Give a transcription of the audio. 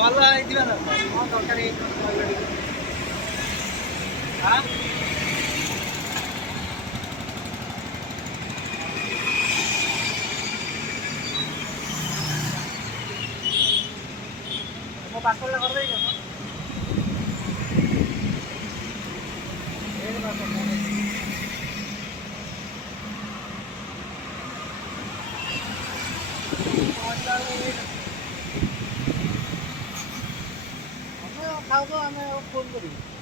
ଭଲ ହେଇଥିବା ଦରକାର। କ'ଣ ତରକାରୀ ହେଇଥିବ କହିଲ ଟିକେ। ଆଁ ମୋ ପାର୍ସଲଟା କରିଦେଇଛ ତ? ଆମେ ଖାଉଛୁ ଆମେ ଫୋନ୍ କରିବୁ।